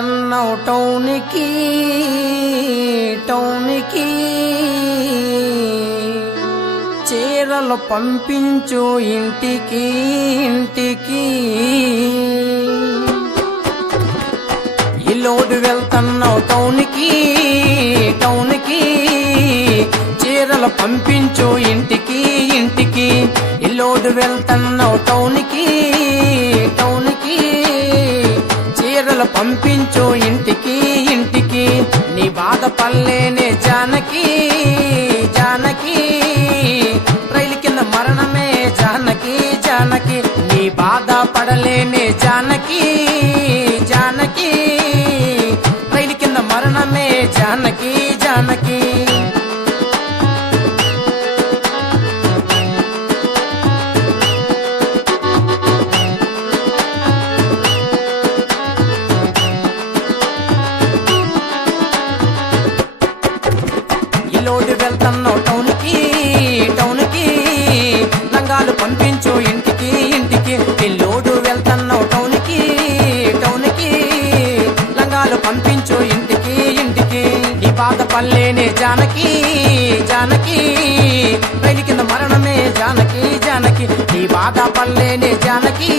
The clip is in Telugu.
అన్నావు టౌనికి చీరలు పంపించు ఇంటికి ఇల్లోడు వెళ్తున్నావు టౌనికి చీరలు పంపించు ఇంటికి ఇల్లోడు వెళ్తున్నావు టౌనికి చీరలు పంపించు ఇంటికి నీ బాధ పల్లేనే జానకి రైలు కింద మరణమే జానకి నీ బాధ పడలేనే జానకి రైలు కింద మరణమే జానకి ఇల్లోడు వెళ్తున్నావు టౌనికి లంగాలు పంపించు ఇంటికి ఇల్లోడు వెళ్తున్నావు టౌనికి లంగాలు పంపించు ఇంటికి నీ బాధ పల్లేనే జానకి రైలు కింద మరణమే జానకి నీ బాధ పల్లేనే జానకి